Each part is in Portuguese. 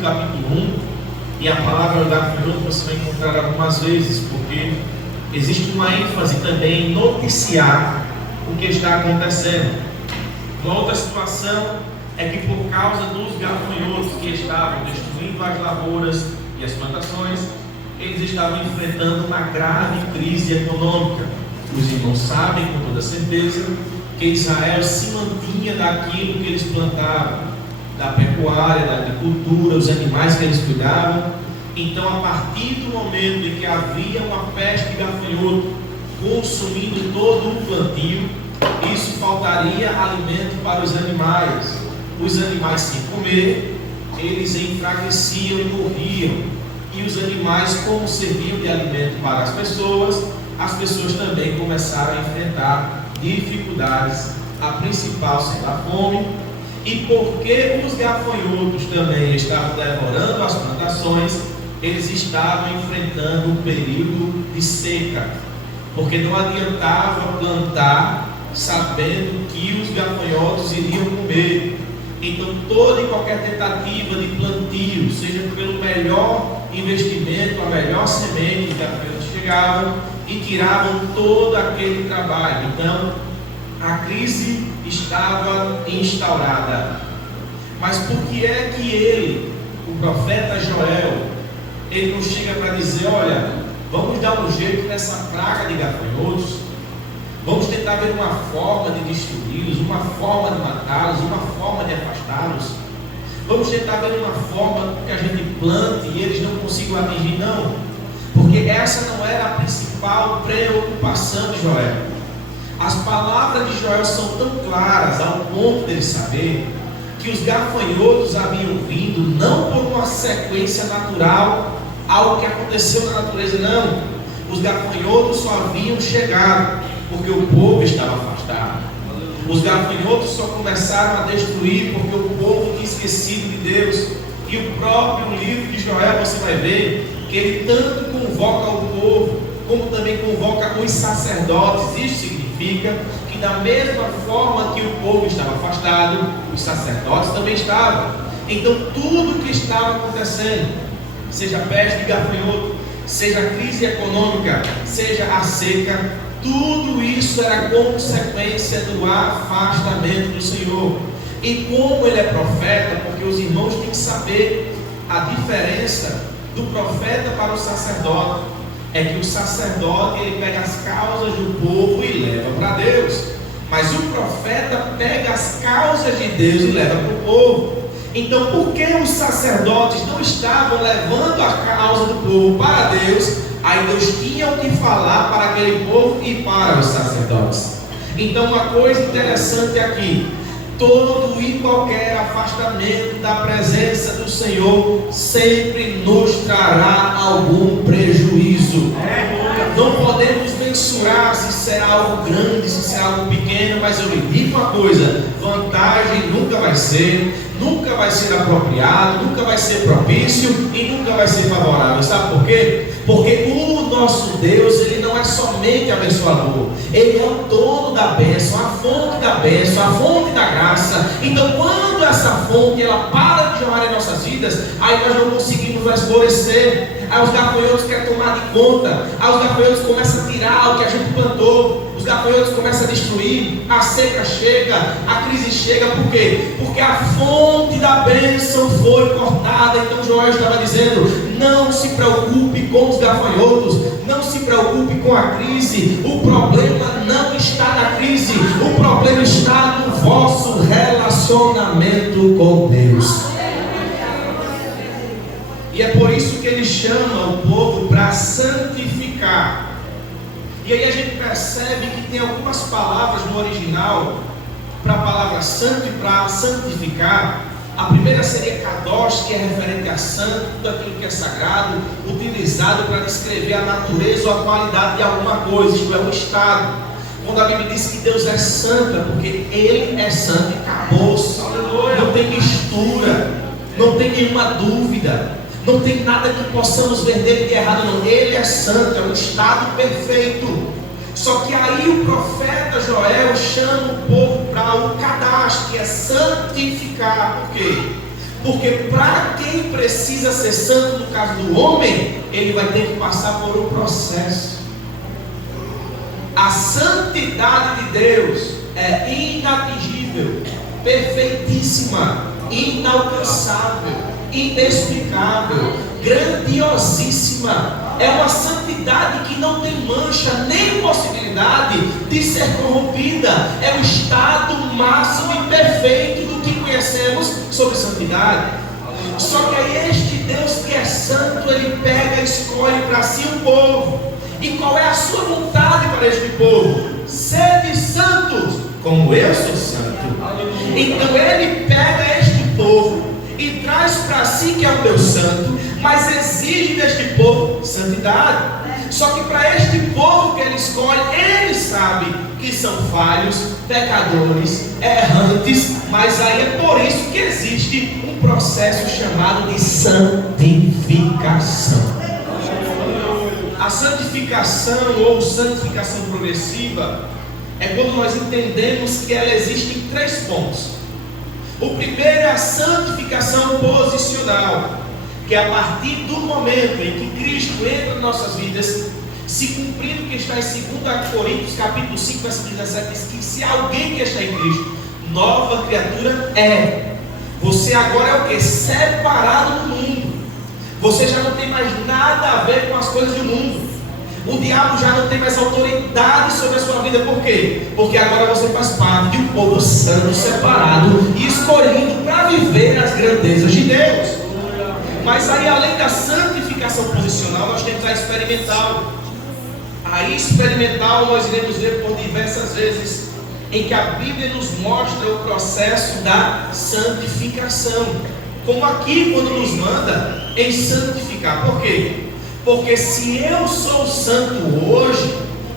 do capítulo 1, e a palavra gafanhoto você vai encontrar algumas vezes, porque existe uma ênfase também em noticiar o que está acontecendo. Uma outra situação é que, por causa dos gafanhotos que estavam destruindo as lavouras e as plantações, eles estavam enfrentando uma grave crise econômica. Os irmãos sabem com toda certeza que Israel se mantinha daquilo que eles plantavam, da pecuária, da agricultura, os animais que eles cuidavam. Então, a partir do momento em que havia uma peste de gafanhoto consumindo todo o plantio, isso faltaria alimento para os animais. Os animais, sem comer, eles enfraqueciam e morriam. E os animais, como serviam de alimento para as pessoas também começaram a enfrentar dificuldades, a principal sendo a fome. E porque os gafanhotos também estavam devorando as plantações, eles estavam enfrentando um período de seca, porque não adiantava plantar sabendo que os gafanhotos iriam comer. Então toda e qualquer tentativa de plantio, seja pelo melhor investimento, a melhor semente, os gafanhotos chegavam e tiravam todo aquele trabalho. Então a crise estava instaurada. Mas por que é que ele, o profeta Joel, ele não chega para dizer: olha, vamos dar um jeito nessa praga de gafanhotos, vamos tentar ver uma forma de destruí-los, uma forma de matá-los, uma forma de afastá-los, vamos tentar ver uma forma que a gente plante e eles não consigam atingir? Não, porque essa não era a principal preocupação de Joel. As palavras de Joel são tão claras ao ponto dele saber que os gafanhotos haviam vindo não por uma sequência natural, algo que aconteceu na natureza, não. Os gafanhotos só haviam chegado porque o povo estava afastado. Os gafanhotos só começaram a destruir porque o povo tinha esquecido de Deus. E o próprio livro de Joel, você vai ver que ele tanto convoca o povo, como também convoca os sacerdotes. Isso significa que da mesma forma que o povo estava afastado, os sacerdotes também estavam. Então tudo o que estava acontecendo, seja a peste de gafanhoto, seja a crise econômica, seja a seca, tudo isso era consequência do afastamento do Senhor. E como ele é profeta, porque os irmãos têm que saber a diferença do profeta para o sacerdote, é que o sacerdote ele pega as causas do povo e leva para Deus, mas o profeta pega as causas de Deus e leva para o povo. Então, por que os sacerdotes não estavam levando a causa do povo para Deus? Aí Deus tinha o que falar para aquele povo e para os sacerdotes. Então, uma coisa interessante aqui: todo e qualquer afastamento da presença do Senhor sempre nos trará algum prejuízo. Não podemos mensurar se será algo grande, se será algo pequeno, mas eu lhe digo uma coisa: vantagem nunca vai ser apropriado, nunca vai ser propício e nunca vai ser favorável. Sabe por quê? Porque o nosso Deus, ele não é somente abençoador, ele é o dono da bênção, a fonte da bênção, a fonte da graça. Então, quando essa fonte ela para de jorrar em nossas vidas, aí nós não conseguimos mais florescer. Aí os gafanhotos querem tomar de conta, aí os gafanhotos começam a tirar o que a gente plantou, os gafanhotos começam a destruir, a seca chega, a crise chega. Por quê? Porque a fonte da bênção foi cortada. Então Joel estava dizendo: não se preocupe com os gafanhotos, não se preocupe com a crise. O problema não está na crise, o problema está no vosso relacionamento com Deus. E é por isso que ele chama o povo para santificar. E aí a gente percebe que tem algumas palavras no original para a palavra santo e para santificar. A primeira seria kadosh, que é referente a santo, tudo aquilo que é sagrado, utilizado para descrever a natureza ou a qualidade de alguma coisa, isto é, um estado. Quando a Bíblia diz que Deus é santo, é porque Ele é santo e acabou. Não tem mistura, não tem nenhuma dúvida, não tem nada que possamos ver dele de errado, não. Ele é santo, é um estado perfeito. Só que aí o profeta Joel chama o povo para o kadash, que é santificar. Por quê? Porque para quem precisa ser santo, no caso do homem, ele vai ter que passar por um processo. A santidade de Deus é inatingível, perfeitíssima, inalcançável, inexplicável, grandiosíssima. É uma santidade que não tem mancha nem possibilidade de ser corrompida. É o estado máximo e perfeito do que conhecemos sobre santidade. Só que aí este Deus que é santo, ele pega e escolhe para si um povo. E qual é a sua vontade para este povo? Sede santos, como eu sou santo. Então ele pega este povo e traz para si que é o Deus santo, mas exige deste povo santidade. Só que para este povo que ele escolhe, ele sabe que são falhos, pecadores, errantes, mas aí é por isso que existe um processo chamado de santificação. A santificação ou santificação progressiva é quando nós entendemos que ela existe em 3 pontos. O primeiro é a santificação posicional, que é a partir do momento em que Cristo entra em nossas vidas, se cumprindo o que está em 2 Coríntios capítulo 5, versículo 17, diz que se alguém que está em Cristo, nova criatura é. Você agora é o que? Separado do mundo. Você já não tem mais nada a ver com as coisas do mundo. O diabo já não tem mais autoridade sobre a sua vida. Por quê? Porque agora você faz parte de um povo santo, separado e escolhido para viver as grandezas de Deus. Mas aí, além da santificação posicional, nós temos a experimental. A experimental nós iremos ver por diversas vezes, em que a Bíblia nos mostra o processo da santificação. Como aqui, quando nos manda em santificar. Por quê? Porque se eu sou santo hoje,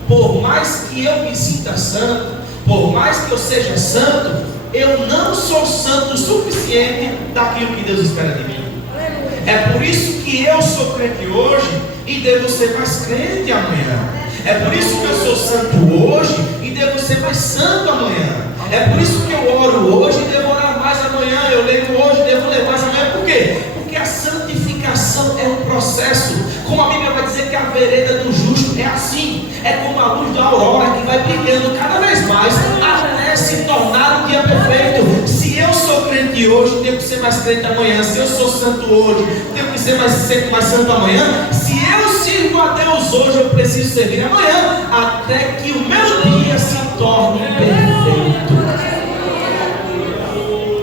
por mais que eu me sinta santo, por mais que eu seja santo, eu não sou santo o suficiente daquilo que Deus espera de mim. É por isso que eu sou crente hoje e devo ser mais crente amanhã. É por isso que eu sou santo hoje e devo ser mais santo amanhã. É por isso que eu oro hoje e devo orar mais amanhã. Eu leio hoje e devo ler mais amanhã. Por quê? Porque a santificação é um processo. Como a Bíblia vai dizer que a vereda do justo é assim. É como a luz da aurora que vai brilhando cada vez mais até se tornar o dia perfeito. Se eu sou crente hoje, tenho que ser mais crente amanhã. Se eu sou santo hoje, tenho que ser mais santo amanhã. Se eu sirvo a Deus hoje, eu preciso servir amanhã, até que o meu dia se torne perfeito.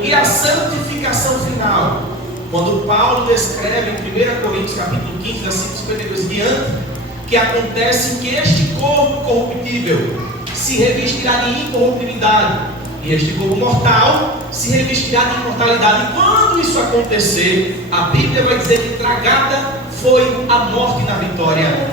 E a santificação final, quando Paulo descreve em 1 Coríntios capítulo 15, versículo 52 diante, que acontece que este corpo corruptível se revestirá de incorruptibilidade, e este corpo mortal se revestirá de imortalidade. E quando isso acontecer, a Bíblia vai dizer que tragada foi a morte na vitória.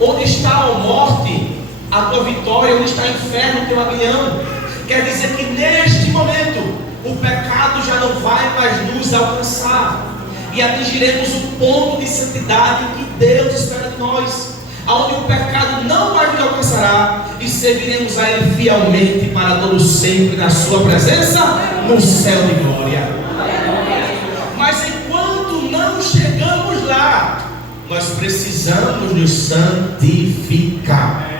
Onde está a morte, a tua vitória? Onde está o inferno, o teu aguilhão? Quer dizer que neste momento o pecado já não vai mais nos alcançar, e atingiremos o ponto de santidade que Deus espera de nós, onde o pecado não mais nos alcançará, e serviremos a Ele fielmente para todo sempre na sua presença no céu de glória. Mas enquanto não chegamos lá, nós precisamos nos santificar.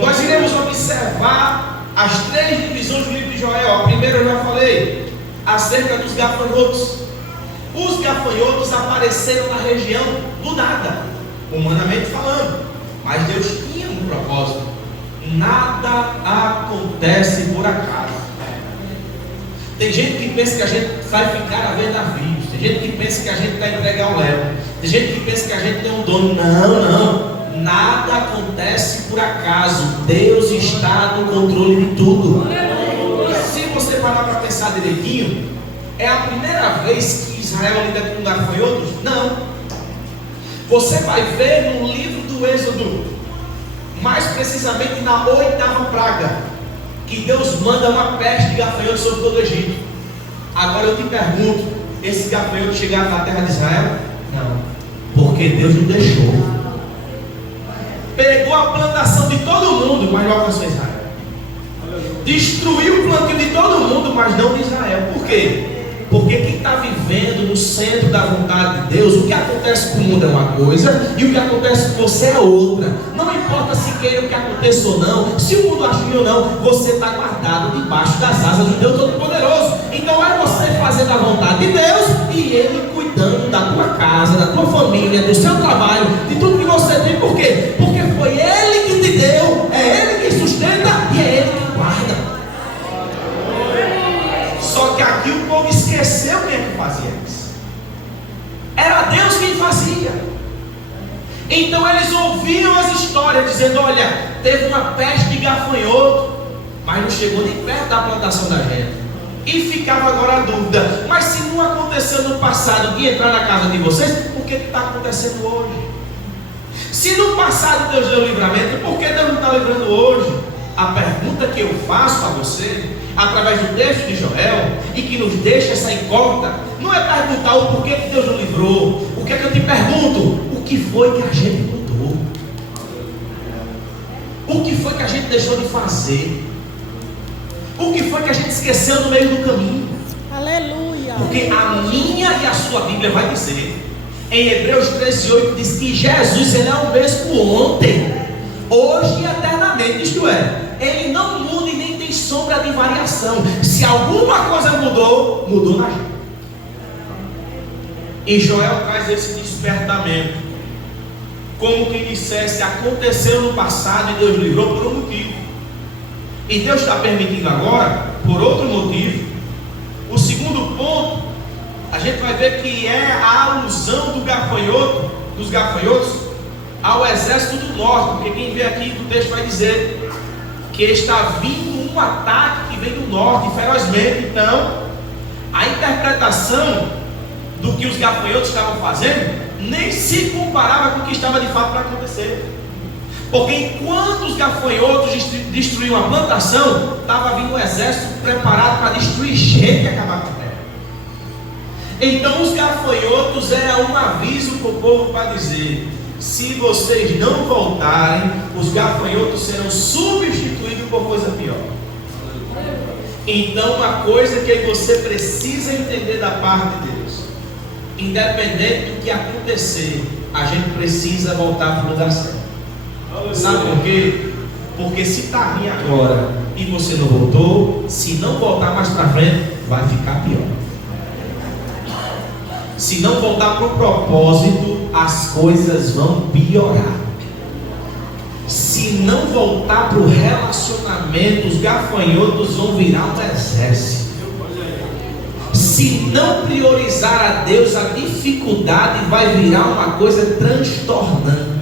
Nós iremos observar as 3 divisões do livro de Joel. A primeira eu já falei, acerca dos gafanhotos. Os gafanhotos apareceram na região do nada, humanamente falando, mas Deus tinha um propósito. Nada acontece por acaso. Tem gente que pensa que a gente vai ficar a ver navios. Tem gente que pensa que a gente vai entregar o Léo. Tem gente que pensa que a gente tem um dono. Não. Nada acontece por acaso. Deus está no controle de tudo. Se você parar para pensar direitinho, é a primeira vez que Israel lida com gafanhotos? Não. Você vai ver no livro do Êxodo, mais precisamente na 8ª praga, que Deus manda uma peste de gafanhotos sobre todo o Egito. Agora eu te pergunto, esses gafanhotos chegaram na terra de Israel? Não, porque Deus não deixou. Pegou a plantação de todo mundo, mas não alcançou Israel. Destruiu o plantio de todo mundo, mas não de Israel. Por quê? Porque quem está vivendo no centro da vontade de Deus, o que acontece com o mundo é uma coisa e o que acontece com você é outra. Não importa se queira o que aconteça ou não, se o mundo acha ou não, você está guardado debaixo das asas do Deus Todo-Poderoso. Então é você fazendo a vontade de Deus e Ele cuidando da tua casa, da tua família, do seu trabalho, de tudo que você tem. Por quê? Porque foi Ele que te deu, é Ele que sustenta e é Ele que guarda. Só que aqui o povo esqueceu quem é que fazia isso. Era Deus quem fazia. Então eles ouviam as histórias dizendo: olha, teve uma peste de gafanhoto, mas não chegou nem perto da plantação da gente. E ficava agora a dúvida: mas se não aconteceu no passado de entrar na casa de vocês, por que está acontecendo hoje? Se no passado Deus deu livramento, por que Deus não está livrando hoje? A pergunta que eu faço a você, através do texto de Joel, e que nos deixa essa incógnita, não é perguntar o porquê que Deus não livrou. O que é que eu te pergunto? O que foi que a gente mudou? O que foi que a gente deixou de fazer? O que foi que a gente esqueceu no meio do caminho? Aleluia. Porque a minha e a sua Bíblia vai dizer, em Hebreus 13:8, diz que Jesus, Ele é o mesmo ontem, hoje e eternamente. Isto é, Ele não muda e nem tem sombra de variação. Se alguma coisa mudou, mudou na gente. E Joel traz esse despertamento, como quem dissesse: aconteceu no passado e Deus livrou por um motivo, e Deus está permitindo agora por outro motivo. O segundo ponto, a gente vai ver que é a alusão dos gafanhotos ao exército do norte. Porque quem vê aqui do texto vai dizer que está vindo um ataque que vem do norte ferozmente. Então, a interpretação do que os gafanhotos estavam fazendo nem se comparava com o que estava de fato para acontecer. Porque enquanto os gafanhotos destruíam a plantação, estava vindo um exército preparado para destruir gente e acabar com a terra. Então os gafanhotos eram um aviso para o povo para dizer: se vocês não voltarem, os gafanhotos serão substituídos por coisa pior. Então uma coisa que você precisa entender da parte de Deus: independente do que acontecer, a gente precisa voltar para o lugar certo. Sabe por quê? Porque se está ruim agora e você não voltou, se não voltar mais para frente, vai ficar pior. Se não voltar para o propósito, as coisas vão piorar. Se não voltar para o relacionamento, os gafanhotos vão virar um exército. Se não priorizar a Deus, a dificuldade vai virar uma coisa transtornante.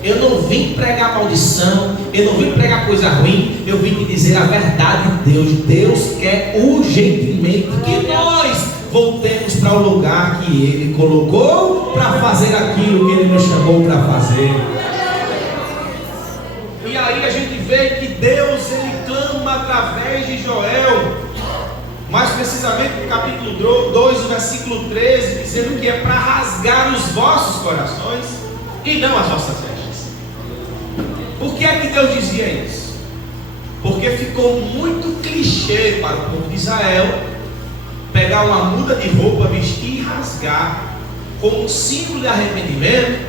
Eu não vim pregar maldição, eu não vim pregar coisa ruim, eu vim te dizer a verdade de Deus. Deus quer urgentemente que nós voltemos para o lugar que Ele colocou para fazer aquilo que Ele nos chamou para fazer. E aí a gente vê que Deus, Ele clama através de Joel, mais precisamente no capítulo 2, no versículo 13, dizendo que é para rasgar os vossos corações e não as vossas vestes. Por que é que Deus dizia isso? Porque ficou muito clichê para o povo de Israel pegar uma muda de roupa, vestir e rasgar como um símbolo de arrependimento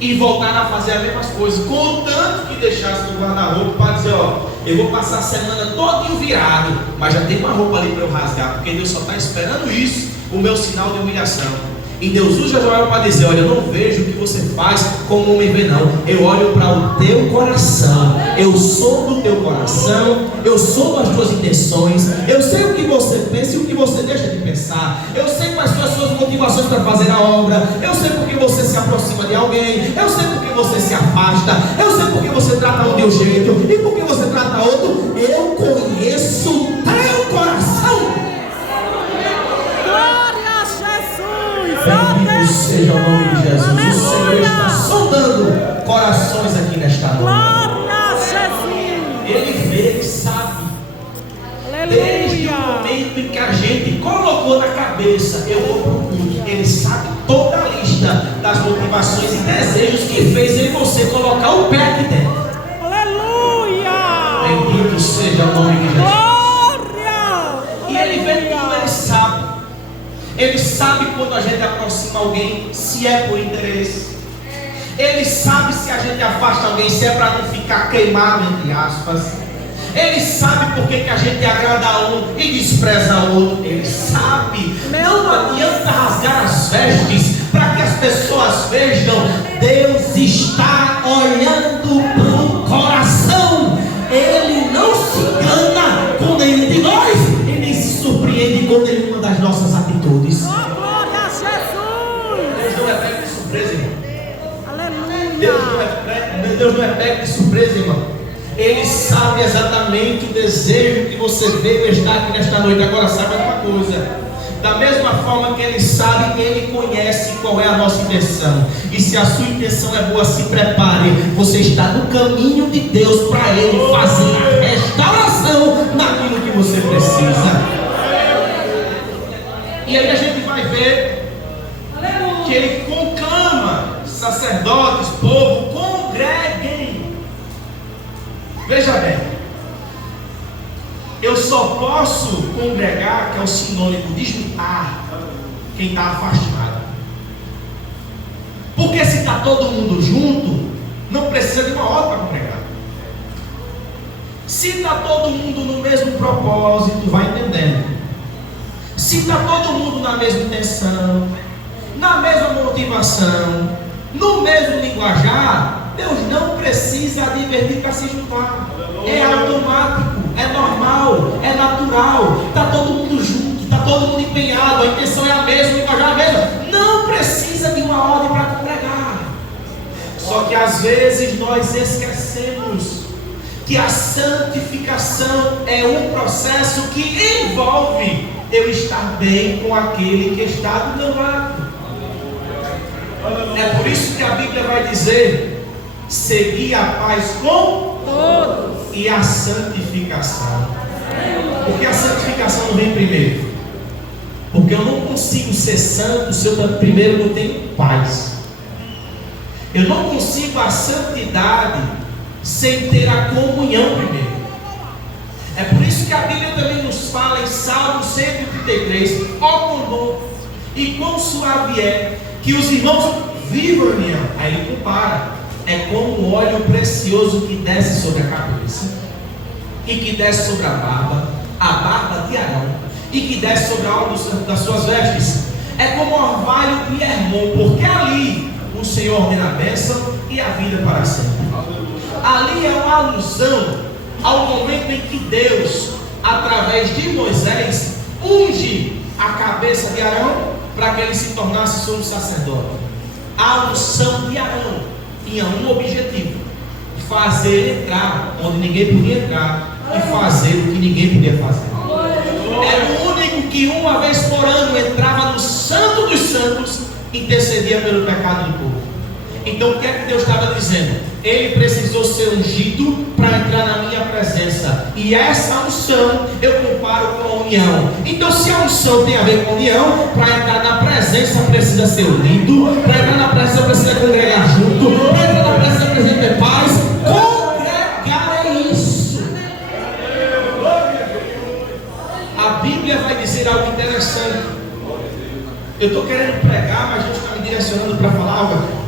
e voltar a fazer as mesmas coisas, contanto que deixasse no guarda-roupa para dizer: ó, eu vou passar a semana todinho virado, mas já tem uma roupa ali para eu rasgar, porque Deus só está esperando isso, o meu sinal de humilhação. E Deus usa Joel para dizer: olha, eu não vejo o que você faz como homem vê, não. Eu olho para o teu coração. Eu sou do teu coração. Eu sou das tuas intenções. Eu sei o que você pensa e o que você deixa de pensar. Eu sei quais são as suas motivações para fazer a obra. Eu sei porque você se aproxima de alguém. Eu sei porque você se afasta. Eu sei porque você trata um de um jeito e porque você trata outro. Eu conheço o teu coração. Bendito seja o nome de Jesus. Aleluia. O Senhor está sondando corações aqui nesta noite. Glória a Jesus. Ele vê, Ele sabe. Aleluia. Desde o momento em que a gente colocou na cabeça: eu vou para o culto, Ele sabe toda a lista das motivações e desejos que fez em você colocar o pé aqui dentro. Aleluia. Bendito seja o nome de Jesus. Glória. E Ele vê tudo, Ele sabe. quando a gente aproxima alguém, se é por interesse. Ele sabe se a gente afasta alguém, se é para não ficar queimado, entre aspas. Ele sabe por que a gente agrada a um e despreza a outro. Ele sabe. Não adianta rasgar as vestes para que as pessoas vejam. Deus está olhando para o coração. Ele não se engana com nenhum de nós e nem se surpreende com nenhuma das nossas atitudes. Oh, glória a Jesus! Deus não é pego de surpresa, irmão. Aleluia! Deus não é pego de surpresa, irmão. Ele sabe exatamente o desejo que você veio estar aqui nesta noite. Agora sabe uma coisa: da mesma forma que Ele sabe, Ele conhece qual é a nossa intenção. E se a sua intenção é boa, se prepare. Você está no caminho de Deus para Ele fazer a restauração naquilo que você precisa. E aí a gente vai ver que Ele conclama sacerdotes, povo, congreguem. Veja bem, eu só posso congregar, que é o sinônimo de juntar, quem está afastado. Porque se está todo mundo junto, não precisa de uma hora para congregar. Se está todo mundo no mesmo propósito, vai entendendo. Se está todo mundo na mesma intenção, na mesma motivação, no mesmo linguajar, Deus não precisa advertir para se juntar. É automático, é normal, é natural. Está todo mundo junto, está todo mundo empenhado, a intenção é a mesma, o linguajar é a mesma. Não precisa de uma ordem para congregar. Só que às vezes nós esquecemos que a santificação é um processo que envolve eu estar bem com aquele que está do meu lado. É por isso que a Bíblia vai dizer: seguir a paz com todos e a santificação. Porque a santificação não vem primeiro. Porque eu não consigo ser santo se eu primeiro não tenho paz. Eu não consigo a santidade sem ter a comunhão primeiro. É por isso que a Bíblia também nos fala em Salmo 133: ó quão bom e quão suave é que os irmãos vivam em união. Aí ele compara: é como um óleo precioso que desce sobre a cabeça e que desce sobre a barba de Arão, e que desce sobre a alma das suas vestes. É como o orvalho de Hermon, porque ali o Senhor ordena a bênção e a vida para sempre. Ali é uma alusão ao momento em que Deus, através de Moisés, unge a cabeça de Arão para que ele se tornasse sumo sacerdote. A unção de Arão tinha um objetivo: fazer ele entrar onde ninguém podia entrar e fazer o que ninguém podia fazer. Era o único que uma vez por ano entrava no Santo dos Santos e intercedia pelo pecado do povo. Então o que é que Deus estava dizendo? Ele precisou ser ungido para entrar na minha presença. E essa unção eu comparo com a união. Então se a unção tem a ver com a união, para entrar na presença precisa ser unido. Para entrar na presença precisa congregar junto. Para entrar na presença precisa ter paz. Congregar é isso. A Bíblia vai dizer algo interessante. Eu estou querendo pregar, mas Deus está me direcionando para falar algo aqui.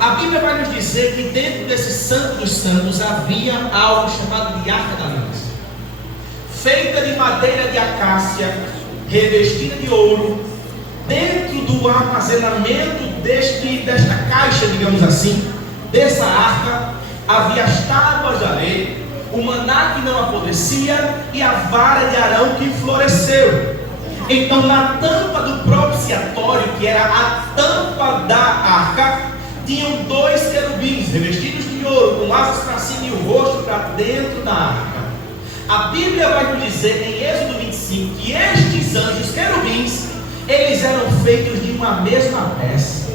A Bíblia vai nos dizer que dentro desse Santo dos Santos havia algo chamado de Arca da Aliança, feita de madeira de acácia, revestida de ouro. Dentro do armazenamento desta caixa, digamos assim, dessa arca, havia as tábuas da lei, o maná que não apodrecia e a vara de Arão que floresceu. Então na tampa do propiciatório, que era a tampa da arca, tinham dois querubins revestidos de ouro, com asas para cima e o rosto para dentro da arca. A Bíblia vai nos dizer em Êxodo 25 que estes anjos querubins, eles eram feitos de uma mesma peça.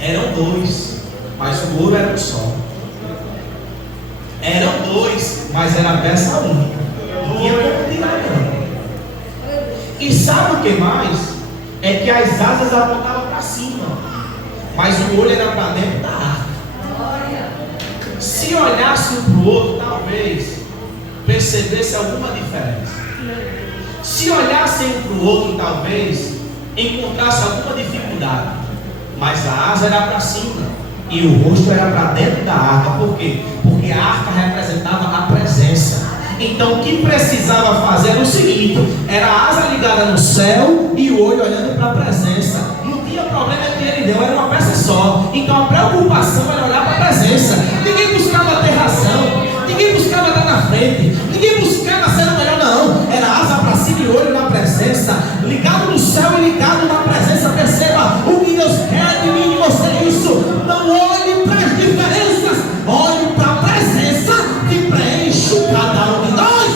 Eram dois, mas o ouro era um só. Eram dois, mas era a peça única. Não tinha como tirar não. E sabe o que mais? É que as asas apontavam para cima, mas o olho era para dentro da arca. Se olhasse um para o outro, talvez percebesse alguma diferença. Se olhassem um para o outro, talvez encontrasse alguma dificuldade, mas a asa era para cima e o rosto era para dentro da arca. Por quê? Porque a arca representava a presença. Então o que precisava fazer era o seguinte: era a asa ligada no céu e o olho olhando para a presença. Não tinha problema que ele deu, era uma peça só. Então a preocupação era olhar para a presença. Ninguém buscava ter razão, ninguém buscava estar na frente, ninguém buscava ser o melhor, não. Era asa para cima e olho na presença, ligado no céu e ligado na presença. Perceba o que Deus quer de mim e de você é isso. Não olhe para as diferenças, olhe para a presença que preenche cada um de nós.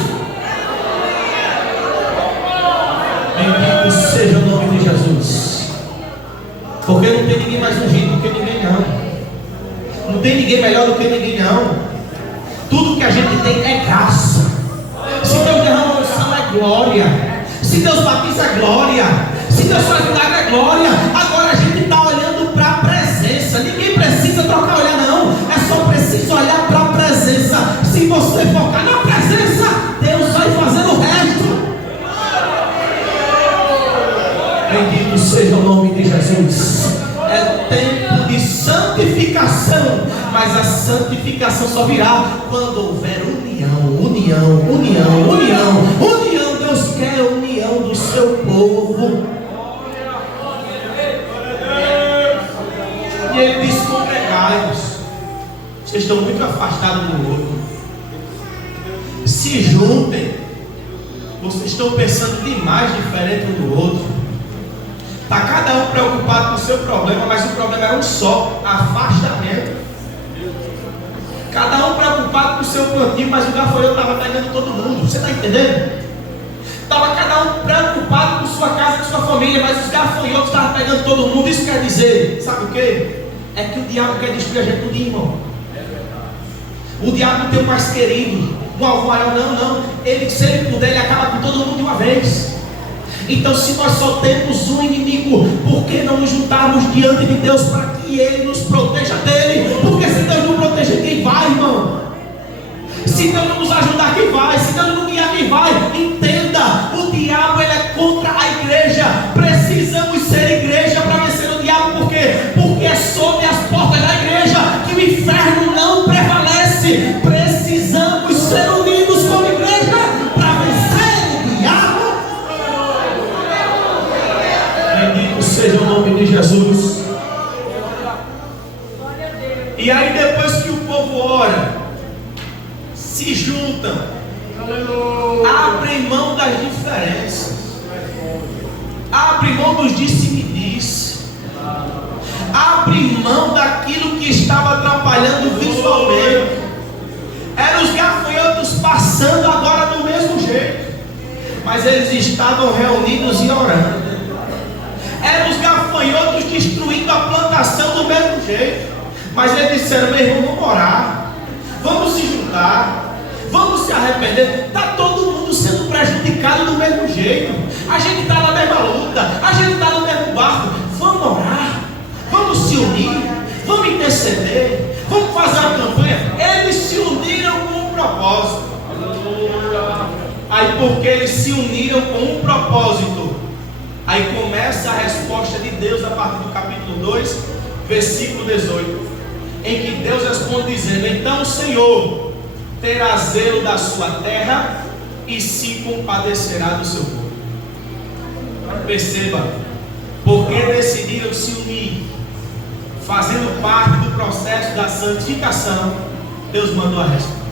Bendito seja o nome de Jesus. Porque não tem ninguém mais ungido do que ninguém, não. Não tem ninguém melhor do que ninguém, não. Tudo que a gente tem é graça. Se Deus derrama unção é glória. Se Deus batiza é glória. Se Deus faz milagre é glória. Agora a gente está olhando para a presença. Ninguém precisa trocar olhar, não. É só preciso olhar para a presença. Se você focar na presença, Deus vai fazer o resto. Bendito seja o nome de Jesus. É tempo de santificação, mas a santificação só virá quando houver união. Deus quer a união do seu povo. E ele diz: congregai-vos. Vocês estão muito afastados um do outro. Se juntem. Vocês estão pensando demais diferente um do outro. Está cada um preocupado com o seu problema, mas o problema é um só: afastamento. Cada um preocupado com o seu plantio, mas o gafanhoto estava pegando todo mundo. Você está entendendo? Estava cada um preocupado com sua casa, com sua família, mas os gafanhotos estavam pegando todo mundo. Isso quer dizer, sabe o que? É que o diabo quer destruir a gente tudinho, irmão. O diabo não tem o mais querido, um alvo maior, não. Ele, se ele puder, ele acaba com todo mundo de uma vez. Então, se nós só temos um inimigo, por que não nos juntarmos diante de Deus para que Ele nos proteja dele? Porque se Deus não proteger, quem vai, irmão? Se Deus não nos ajudar, quem vai? Se Deus não guiar, quem vai? Entenda, o diabo ele é contra a igreja. Precisamos ser igreja para vencer o diabo. Por quê? Porque é sob as portas da igreja que o inferno não prevalece. Precisamos ser unidos como igreja para vencer o diabo. Bendito seja o nome de Jesus. E aí, depois que o povo ora, se juntam, abrem mão das diferenças, abrem mão dos disse-me-disse, abrem mão daquilo que estava atrapalhando visualmente. Eram os gafanhotos passando agora do mesmo jeito, mas eles estavam reunidos e orando. Eram os gafanhotos destruindo a plantação do mesmo jeito, mas eles disseram: meu irmão, vamos orar, vamos se juntar, vamos se arrepender. Está todo mundo sendo prejudicado do mesmo jeito. A gente está na mesma luta, a gente está no mesmo barco. Vamos orar, vamos se unir, vamos interceder, vamos fazer uma campanha. Eles se uniram com um propósito. Aí, porque eles se uniram com um propósito, aí começa a resposta de Deus a partir do capítulo 2, versículo 18. Em que Deus responde dizendo: então o Senhor terá zelo da sua terra e se compadecerá do seu povo. Perceba, porque decidiram se unir, fazendo parte do processo da santificação, Deus mandou a resposta.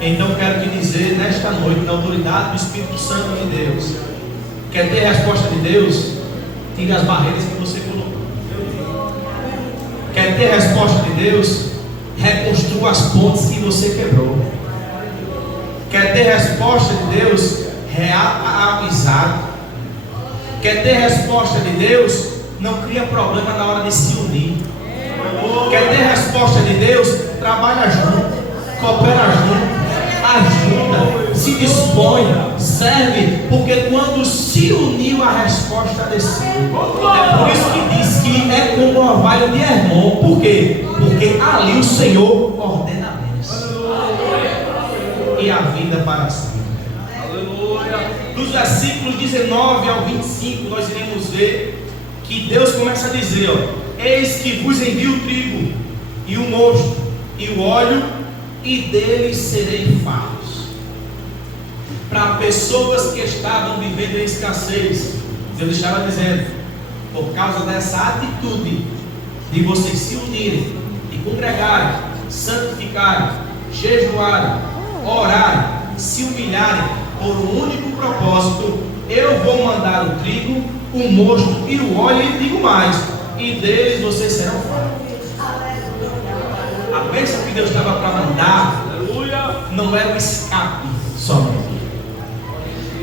Então quero te dizer nesta noite, na autoridade do Espírito Santo de Deus: quer ter a resposta de Deus? Tire as barreiras que você colocou. Quer ter a resposta de Deus? Reconstrua as pontes que você quebrou. Quer ter a resposta de Deus? Reata a amizade. Quer ter a resposta de Deus? Não cria problema na hora de se unir. Quer ter a resposta de Deus? Trabalha junto, coopera junto, ajuda, se dispõe, serve, porque quando se uniu a resposta desceu. É por isso que diz que é como o orvalho de Hermon. Por quê? Porque ali o Senhor ordena a bênção e a vida para sempre. Dos versículos 19 ao 25, nós iremos ver que Deus começa a dizer: ó, eis que vos envio o trigo, e o mosto, e o óleo, e deles serei fartos. Para pessoas que estavam vivendo em escassez, Deus estava dizendo: por causa dessa atitude de vocês se unirem e congregarem, santificarem, jejuarem, orarem, se humilharem por um único propósito, eu vou mandar o trigo, o mosto e o óleo, e digo mais, e deles vocês serão fartos. A bênção que Deus estava para mandar não era um escape somente.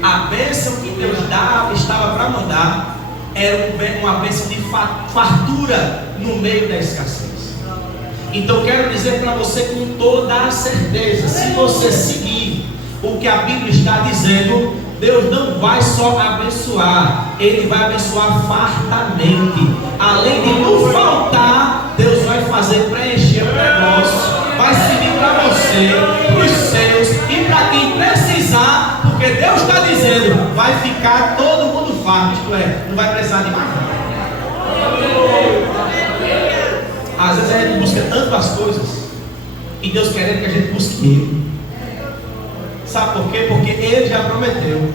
A bênção que Deus estava para mandar era uma bênção de fartura no meio da escassez. Então quero dizer para você com toda a certeza, se você seguir o que a Bíblia está dizendo, Deus não vai só abençoar, Ele vai abençoar fartamente. Além de não faltar, Deus vai fazer preencher o negócio, vai servir para você, para os seus e para quem precisar, porque Deus está dizendo, vai ficar todo mundo farto, isto é, não vai precisar de mais nada. Às vezes a gente busca tantas coisas e Deus querendo que a gente busque Ele. Sabe por quê? Porque Ele já prometeu: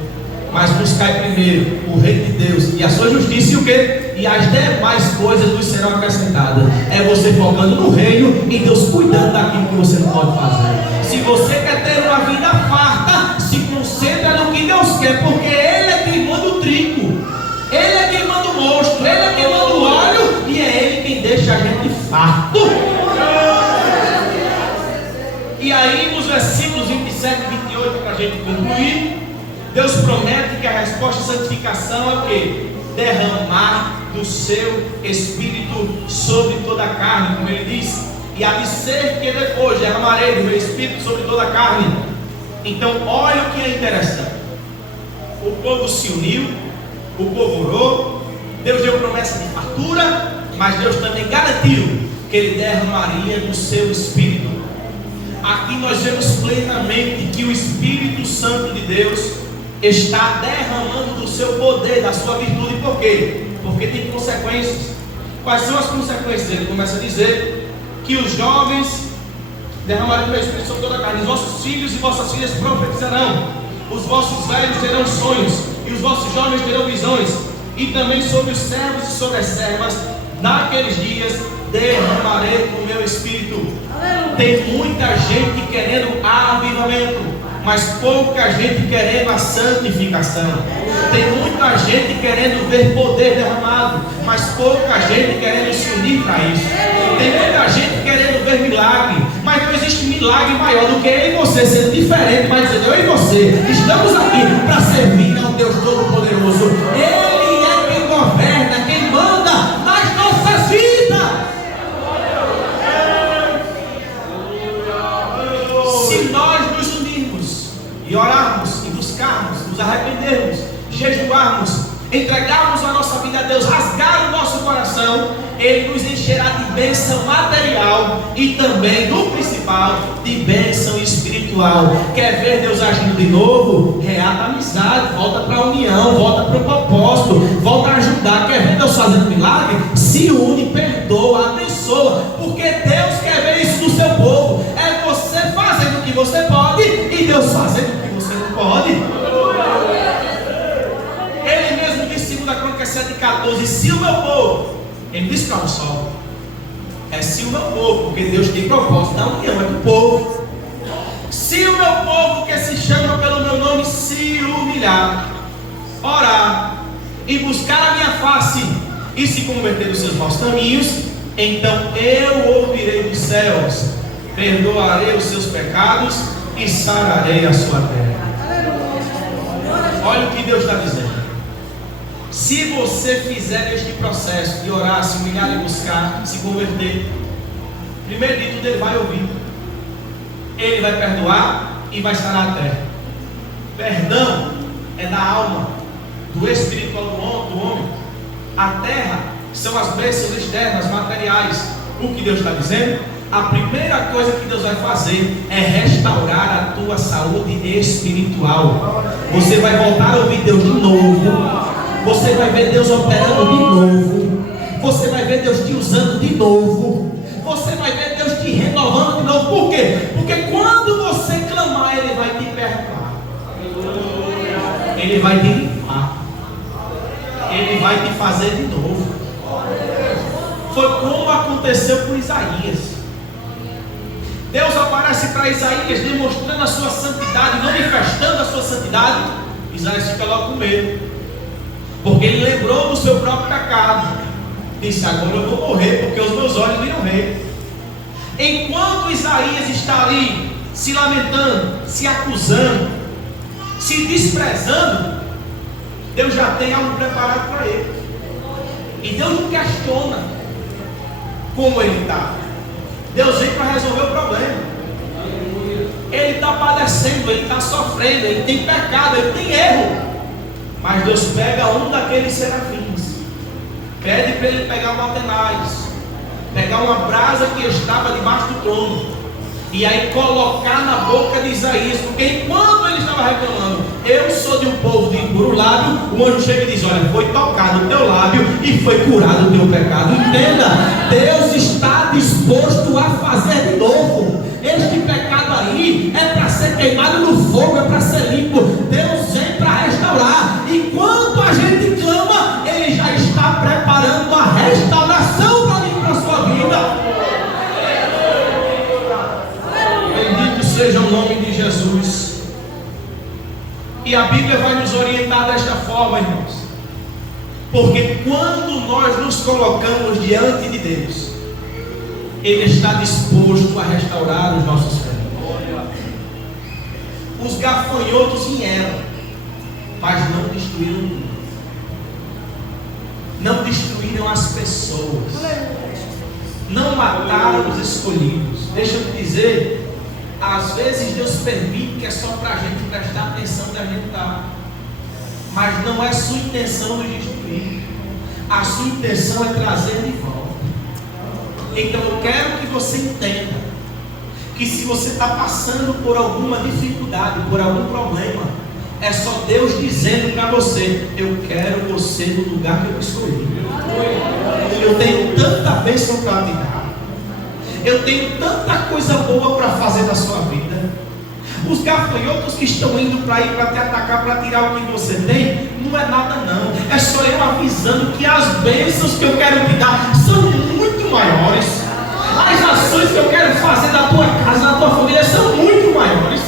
mas buscai primeiro o reino de Deus e a sua justiça, e o quê? E as demais coisas nos serão acrescentadas. É você focando no reino e Deus cuidando daquilo que você não pode fazer. Se você quer ter uma vida farta, se concentra no que Deus quer, porque Ele é quem manda o trigo, Ele é quem manda o mosto, Ele é quem manda o óleo, e é Ele quem deixa a gente farto. E aí nos versículos 27 e 28, para a gente concluir, Deus promete que a resposta de santificação é o quê? Derramar do seu Espírito sobre toda a carne, como Ele diz. E há de ser que depois derramarei do meu Espírito sobre toda a carne. Então olha o que é interessante. O povo se uniu, o povo orou, Deus deu promessa de fartura, mas Deus também garantiu que Ele derramaria do seu Espírito. Aqui nós vemos plenamente que o Espírito Santo de Deus está derramando do seu poder, da sua virtude. Por quê? Porque tem consequências. Quais são as consequências? Ele começa a dizer que os jovens derramarão do meu Espírito sobre toda a carne, os vossos filhos e vossas filhas profetizarão, os vossos velhos terão sonhos, e os vossos jovens terão visões, e também sobre os servos e sobre as servas, naqueles dias derramarei o meu Espírito. Tem muita gente querendo avivamento, mas pouca gente querendo a santificação. Tem muita gente querendo ver poder derramado, mas pouca gente querendo se unir para isso. Tem muita gente querendo ver milagre, mas não existe milagre maior do que eu e você sendo diferente, mas dizendo: eu e você estamos aqui para servir ao Deus Todo-Poderoso. Ele é quem governa, quem manda nas nossas vidas. Se nós nos unirmos e orarmos e buscarmos, nos arrependermos, jejuarmos, entregarmos a nossa vida a Deus, rasgar o nosso coração, Ele nos encherá de bênção material e também, no principal, de bênção espiritual. Quer ver Deus agindo de novo? Reata a amizade, volta para a união, volta para o propósito, volta a ajudar. Quer ver Deus fazendo milagre? Se une, perdoa, abençoa, porque Deus quer ver isso do seu povo. É você fazendo o que você pode e Deus fazendo o que você não pode. Ele mesmo disse em 2 Crônicas 7,14: se o meu povo, ele disse para o sol, é se o meu povo, porque Deus tem propósito da união, é do povo. Se o meu povo que se chama pelo meu nome se humilhar, orar e buscar a minha face e se converter dos seus maus caminhos, então eu ouvirei dos céus, perdoarei os seus pecados e sararei a sua terra. Olha o que Deus está dizendo. Se você fizer este processo de orar, se humilhar e buscar, se converter, primeiro de tudo Ele vai ouvir, Ele vai perdoar e vai sarar a terra. Perdão é da alma, do espiritual do homem. A terra são as bênçãos externas, materiais. O que Deus está dizendo? a primeira coisa que Deus vai fazer é restaurar a tua saúde espiritual. Você vai voltar a ouvir Deus de novo. Você vai ver Deus operando de novo. Você vai ver Deus te usando de novo. Você vai ver Deus te renovando de novo. Por quê? Porque quando você clamar, Ele vai te perdoar. Ele vai te limpar. Ele vai te fazer de novo. Foi como aconteceu com Isaías. Deus aparece para Isaías demonstrando a sua santidade, manifestando a sua santidade. Isaías fica logo com medo, porque ele lembrou do seu próprio pecado. Disse: agora eu vou morrer, porque os meus olhos viram ver. Enquanto Isaías está ali se lamentando, se acusando, se desprezando, Deus já tem algo preparado para ele. E Deus não questiona como ele está. Deus vem para resolver o problema. Ele está padecendo, ele está sofrendo, ele tem pecado, ele tem erro. Mas Deus pega um daqueles serafins, pede para ele pegar um altenaz, pegar uma brasa que estava debaixo do trono, e aí colocar na boca de Isaías, porque enquanto ele estava reclamando: eu sou de um povo de impuro lábio, o anjo chega e diz: olha, foi tocado o teu lábio e foi curado o teu pecado. Entenda, Deus está disposto a fazer de novo. Este pecado aí é para ser queimado no fogo, é para ser limpo. Deus vem para restaurar. Enquanto a gente clama, Ele já está preparando a restauração para mim, para a sua vida. Bendito seja o nome de Jesus. E a Bíblia vai nos orientar desta forma, irmãos, porque quando nós nos colocamos diante de Deus, Ele está disposto a restaurar os nossos feridos. Os gafanhotos vieram, mas não destruíram o mundo, não destruíram as pessoas, não mataram os escolhidos. Deixa eu te dizer, às vezes Deus permite que é só para a gente prestar atenção onde a gente está, mas não é sua intenção nos destruir. A sua intenção é trazer de volta. Então eu quero que você entenda que se você está passando por alguma dificuldade, por algum problema, é só Deus dizendo para você: eu quero você no lugar que eu escolhi. Eu tenho tanta bênção para te dar. Eu tenho tanta coisa boa para fazer na sua vida. Os gafanhotos que estão indo para ir para te atacar, para tirar o que você tem, não é nada não. É só eu avisando que as bênçãos que eu quero te dar são muito maiores. As ações que eu quero fazer na tua casa, na tua família, são muito maiores.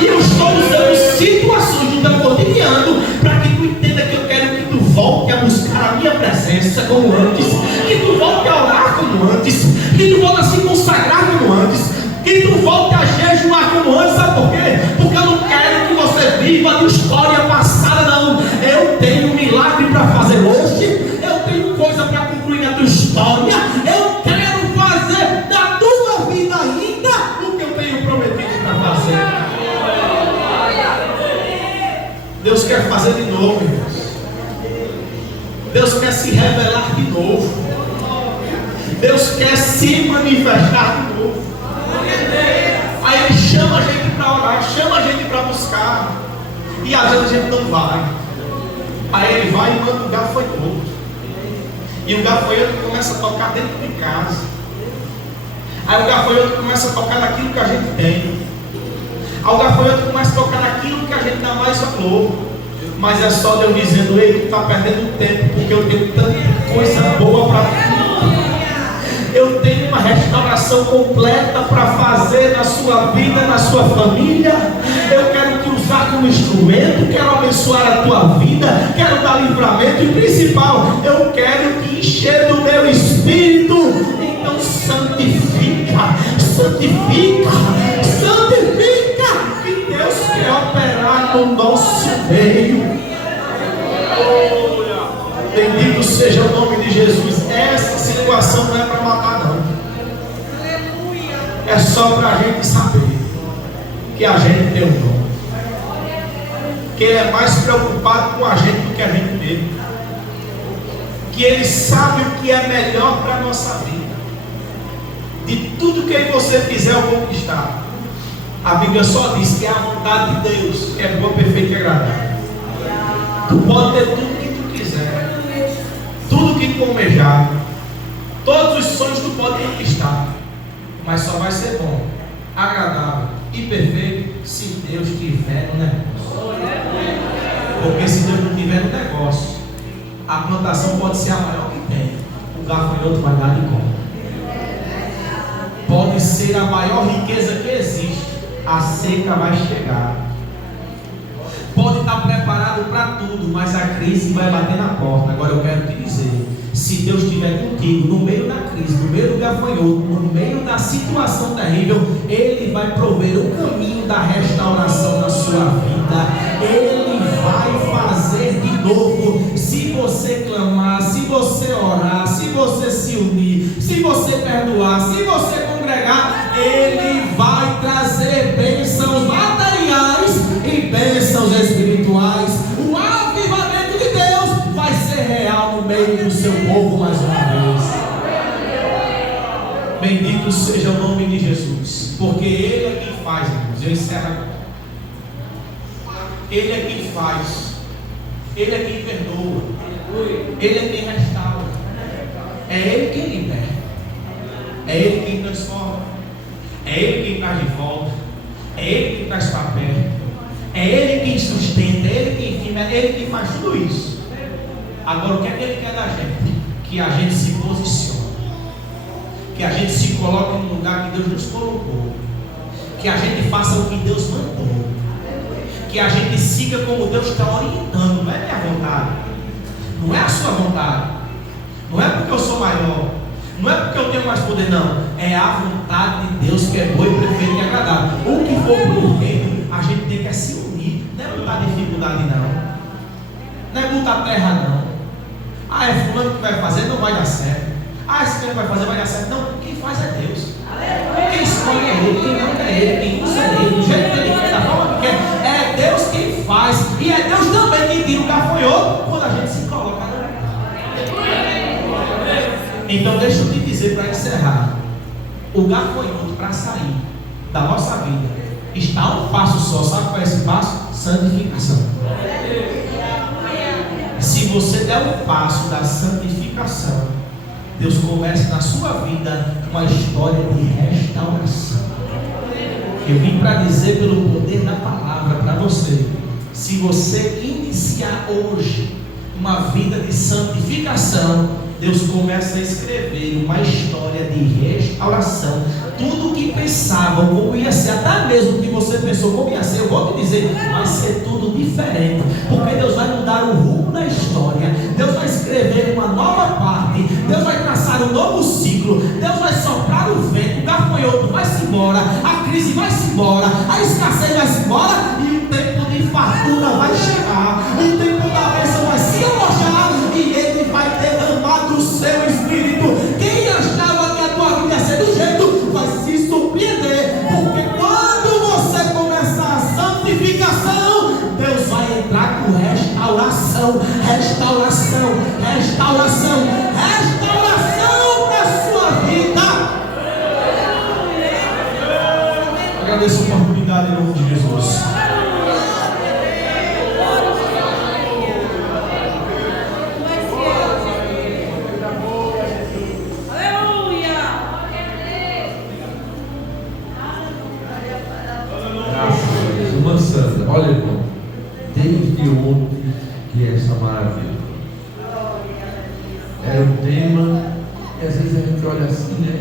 E eu estou usando situações do teu cotidiano para que tu entenda que eu quero que tu volte a buscar a minha presença como antes, que tu volte a orar como antes, que tu volte a se consagrar como antes, que tu volte a jejuar como antes. Sabe por quê? Porque eu não quero que você viva de história passada, não. Eu tenho um milagre para fazer hoje, eu tenho coisa para concluir na tua história, eu quero fazer da tua vida ainda o que eu tenho prometido para fazer. Deus quer fazer de novo, irmãos. Deus quer se revelar de novo. Deus quer se manifestar de novo. Aí Ele chama a gente para orar, chama a gente para buscar, e às vezes a gente não vai. Aí Ele vai e manda o gafanhoto, e o gafanhoto começa a tocar dentro de casa. Aí o gafanhoto começa a tocar naquilo que a gente tem. Aí o gafanhoto começa a tocar naquilo que a gente dá mais valor. Mas é só Deus dizendo: ei, tu está perdendo tempo, porque eu tenho tanta coisa boa para ti. Eu tenho uma restauração completa para fazer na sua vida, na sua família. Eu quero te usar como instrumento, quero abençoar a tua vida, quero dar livramento, e principal, eu quero te encher do meu Espírito. Então santifica, santifica, santifica, que Deus quer operar no nosso meio. Bendito seja o nome de Jesus. Essa situação não é para matar, não. É só para a gente saber que a gente tem um nome, que Ele é mais preocupado com a gente do que a gente mesmo, que Ele sabe o que é melhor para a nossa vida. de tudo que você fizer ou conquistar. A Bíblia só diz que é a vontade de Deus, que é boa, perfeita e agradável. Tu pode ter tudo que tu quiser, tudo que tu almejar, todos os sonhos tu pode conquistar, mas só vai ser bom, agradável e perfeito se Deus estiver no negócio. Porque se Deus não estiver no negócio, a plantação pode ser a maior que tem, o gafanhoto vai dar de conta. Pode ser a maior riqueza que existe, a seca vai chegar. Pode estar preparado para tudo, mas a crise vai bater na porta. Agora eu quero te dizer, se Deus estiver contigo no meio da crise, no meio do gafanhoto, no meio da situação terrível, Ele vai prover o caminho da restauração na sua vida. Ele vai fazer de novo. Se você clamar, se você orar, se você se unir, se você perdoar, se você congregar, Ele vai trazer bênçãos materiais e bênçãos espirituais. O avivamento de Deus vai ser real no meio do seu povo mais uma vez. Bendito seja o nome de Jesus, porque Ele é quem faz, irmãos. Eu encerro agora. Ele é quem faz, Ele é quem perdoa, Ele é quem restaura, é Ele quem liberta, é Ele quem transforma, é Ele quem traz de volta, é Ele quem traz para perto, é Ele quem sustenta, é Ele quem firma, é Ele quem faz tudo isso. Agora o que é que Ele quer da gente? Que a gente se posicione, que a gente se coloque no lugar que Deus nos colocou, que a gente faça o que Deus mandou, que a gente siga como Deus está orientando. Não é minha vontade, não é a sua vontade, não é porque eu sou maior, não é porque eu tenho mais poder, não. É a vontade de Deus que é boa e perfeita e agradável. O que for para o reino, a gente tem que se unir. Não é botar dificuldade, não é botar terra, não. Ah, é fulano que vai fazer, não vai dar certo. Ah, esse que vai fazer, vai dar certo. Não, quem faz é Deus. Quem escolhe é Ele, quem manda é Ele, quem usa é Ele, do jeito que Ele quer, da forma que quer. É Deus quem faz, e é Deus também quem tira o gafanhoto quando a gente se coloca no lugar. Então deixa eu te dizer para encerrar, o gafanhoto para sair da nossa vida está a um passo só. Sabe qual é esse passo? Santificação. Se você der um passo da santificação, Deus começa na sua vida uma história de restauração. Eu vim para dizer pelo poder da palavra para você, se você iniciar hoje uma vida de santificação, Deus começa a escrever uma história de restauração. Tudo que pensavam como ia ser, até mesmo que você pensou como ia ser, eu vou te dizer, vai ser tudo diferente, porque Deus vai mudar o rumo da história. Deus vai escrever uma nova parte, Deus vai traçar um novo ciclo, Deus vai soprar o vento, o gafanhoto vai-se embora, a crise vai-se embora, a escassez vai-se embora, e o tempo de fartura vai chegar, o tempo da bênção vai se alojar, e Ele vai derramar do seu espírito. Quem achava que a tua vida ia ser do jeito, vai se surpreender, porque quando você começar a santificação, Deus vai entrar com restauração, restauração, restauração, restauração para sua vida. Agradeço a oportunidade em nome de Jesus. Sandra, olha, irmão, desde ontem que é essa maravilha. Era um tema, e às vezes a gente olha assim, né?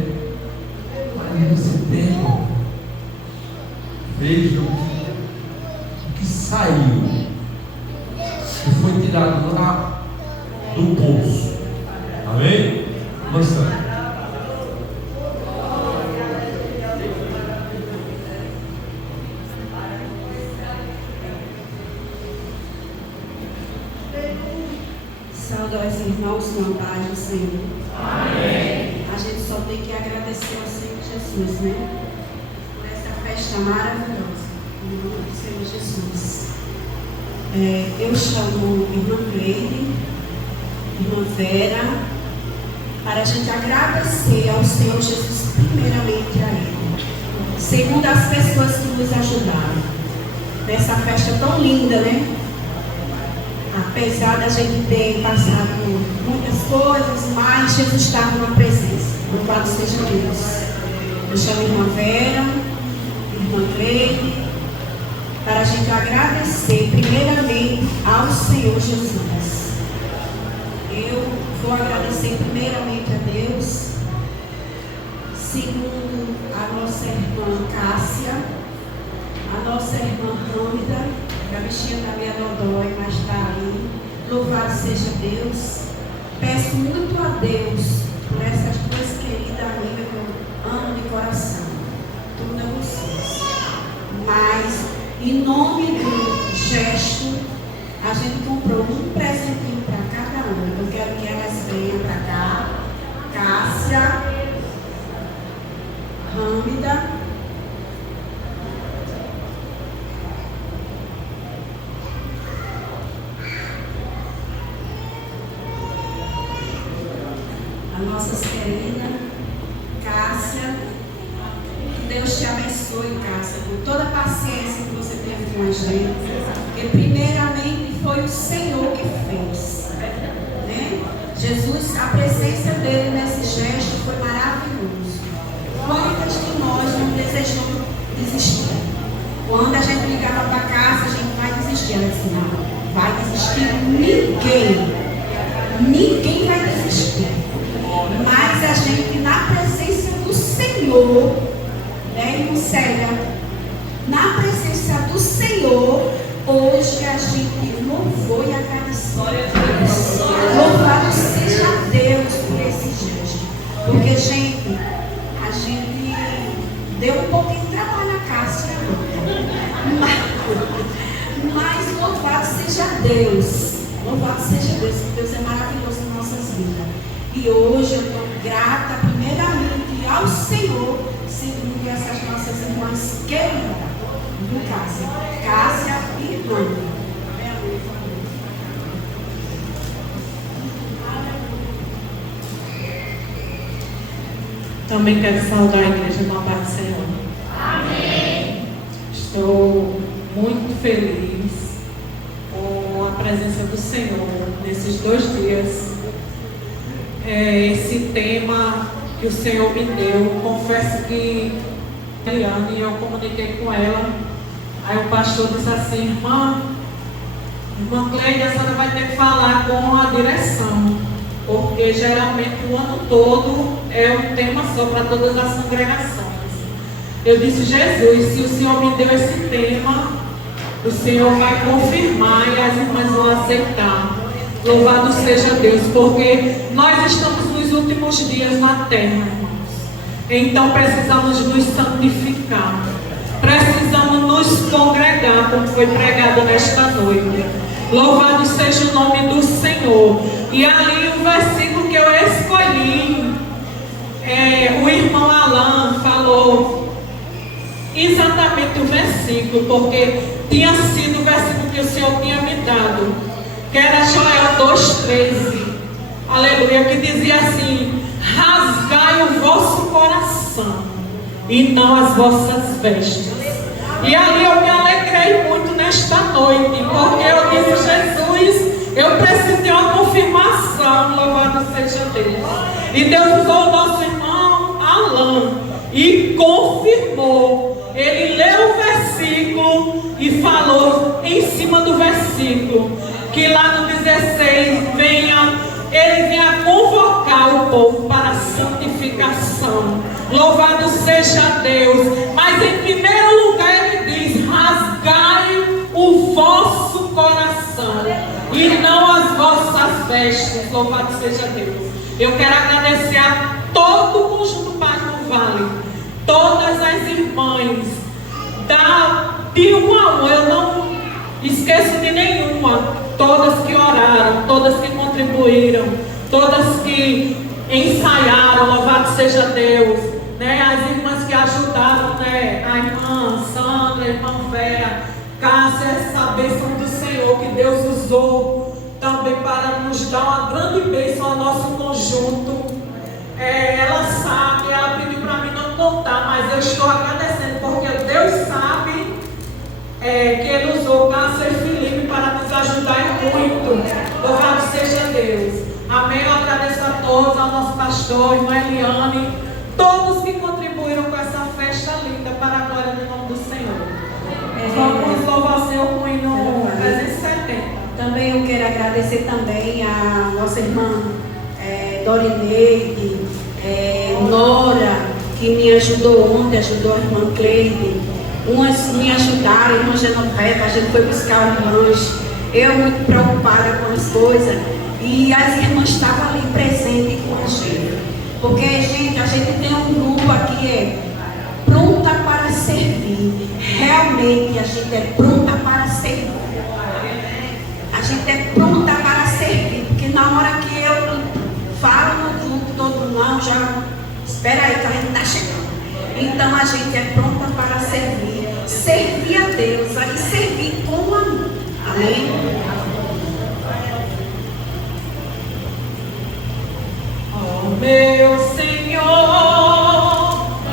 Mas nesse tema, vejam o que saiu, que foi tirado lá do poço. Amém? Irmã Sandra. Aos irmãos na paz do Senhor. Amém. A gente só tem que agradecer ao Senhor Jesus, né? Por essa festa maravilhosa. Em nome do Senhor Jesus. Eu chamo irmã Cleide, irmã Vera, para a gente agradecer ao Senhor Jesus, primeiramente a Ele, segundo as pessoas que nos ajudaram nessa festa tão linda, né? Apesar da gente ter passado por muitas coisas, mas Jesus estava na presença. Louvado seja Deus. Eu chamo a irmã Vera, irmã Cleide, para a gente agradecer primeiramente ao Senhor Jesus. Eu vou agradecer primeiramente a Deus, segundo a nossa irmã Cássia, a nossa irmã Râmida, que a bichinha está meio dodói, mas está aí. Louvado seja Deus. Peço muito a Deus por essas duas queridas amigas que eu amo de coração. Tudo a vocês. Mas, em nome do gesto, a gente comprou um presentinho para cada uma. Eu quero que elas venham para cá. Cássia, Râmida. Nossas queridas, Cássia, que Deus te abençoe, Cássia, por toda a paciência que você teve com a gente, porque primeiramente foi o Senhor que fez, né? Jesus, a presença dele nesse gesto foi maravilhoso. Quantas de nós não desejamos desistir? Quando a gente ligava para casa, a gente vai desistir. Ela disse, não, vai desistir ninguém vai desistir. Mas a gente, na presença do Senhor, né, irmão Célia, na presença do Senhor, hoje a gente louvou e agradeceu. Louvado seja Deus por esse gesto. Porque, gente, a gente deu um pouquinho de trabalho na Cássia, mas louvado seja Deus. Louvado seja Deus, porque Deus é maravilhoso em nossas vidas. E hoje eu estou grata primeiramente ao Senhor, segundo essas nossas irmãs queridas, no caso, Cássia e Râmida. Também quero saudar a igreja na paz do Senhor. Amém. Estou muito feliz com a presença do Senhor nesses 2 dias. Esse tema que o Senhor me deu, confesso que e eu comuniquei com ela. Aí o pastor disse assim, irmã Cleide, a senhora vai ter que falar com a direção, porque geralmente o ano todo é um tema só para todas as congregações. Eu disse, Jesus, se o Senhor me deu esse tema, o Senhor vai confirmar e as irmãs vão aceitar. Louvado seja Deus, porque nós estamos nos últimos dias na terra, irmãos. Então precisamos nos santificar. Precisamos nos congregar, como foi pregado nesta noite. Louvado seja o nome do Senhor. E ali o versículo que eu escolhi, o irmão Alan falou exatamente o versículo, porque tinha sido o versículo que o Senhor tinha me dado, que era Joel 2,13, aleluia, que dizia assim, rasgai o vosso coração e não as vossas vestes. E ali eu me alegrei muito nesta noite, porque eu disse, Jesus, eu preciso de uma confirmação, louvado seja Deus. E Deus usou o nosso irmão Alan e confirmou. Ele leu o versículo e falou em cima do versículo, que lá no 16 ele venha convocar o povo para a santificação. Louvado seja Deus. Mas em primeiro lugar ele diz, rasgai o vosso coração e não as vossas vestes. Louvado seja Deus. Eu quero agradecer a todo o conjunto Paz no Vale, todas as irmãs, de uma a uma, eu não esqueço de nenhuma, todas que oraram, todas que contribuíram, todas que ensaiaram, louvado seja Deus, né? As irmãs que ajudaram, né? A irmã Sandra, a irmã Vera, Cássia, essa bênção do Senhor que Deus usou também para nos dar uma grande bênção ao nosso conjunto. ela sabe, ela pediu para mim não contar, mas eu estou agradecendo porque Deus sabe que Ele usou Cássia e Felipe para nos ajudar muito. Louvado seja Deus. Amém. Eu agradeço a todos, ao nosso pastor, irmã Eliane, todos que contribuíram com essa festa linda para a glória do nome do Senhor. Vamos louvar o Senhor com o hino 370. Também eu quero agradecer também a nossa irmã Dorineide, Nora, que me ajudou ontem, ajudou a irmã Cleide. Umas me ajudaram, a irmã Genoveva, a gente foi buscar o lanche. Eu muito preocupada com as coisas. E as irmãs estavam ali presentes com a gente. Porque, gente, a gente tem um grupo aqui, pronta para servir. Realmente a gente é pronta para servir. A gente é pronta para servir. Porque na hora que eu falo no grupo, todo mundo não, já espera aí que a gente está chegando. Então a gente é pronta para servir. Servir a Deus, e servir com amor. Amém? Oh, meu Senhor,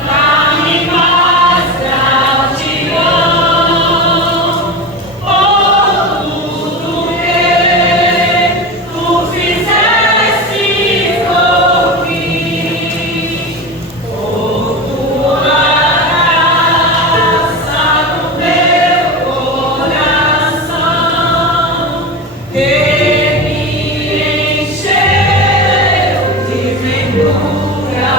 dá-me mais gratidão por tudo que tu fizeste por mim, por tua graça no meu coração, que me encheu de ventura.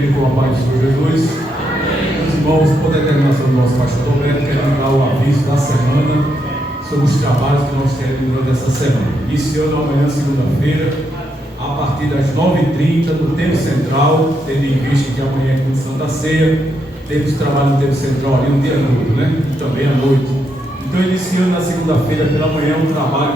família com a paz do Senhor Jesus. Meus irmãos, por determinação do nosso pastor Roberto, queremos dar o aviso da semana sobre os trabalhos que nós teremos durante essa semana. Iniciando amanhã, segunda-feira, a partir das 9h30, no Templo Central, tendo em vista que amanhã é com Santa Ceia, temos trabalho no Templo Central ali um dia todo, né? E também à noite. Então, iniciando na segunda-feira pela manhã, um trabalho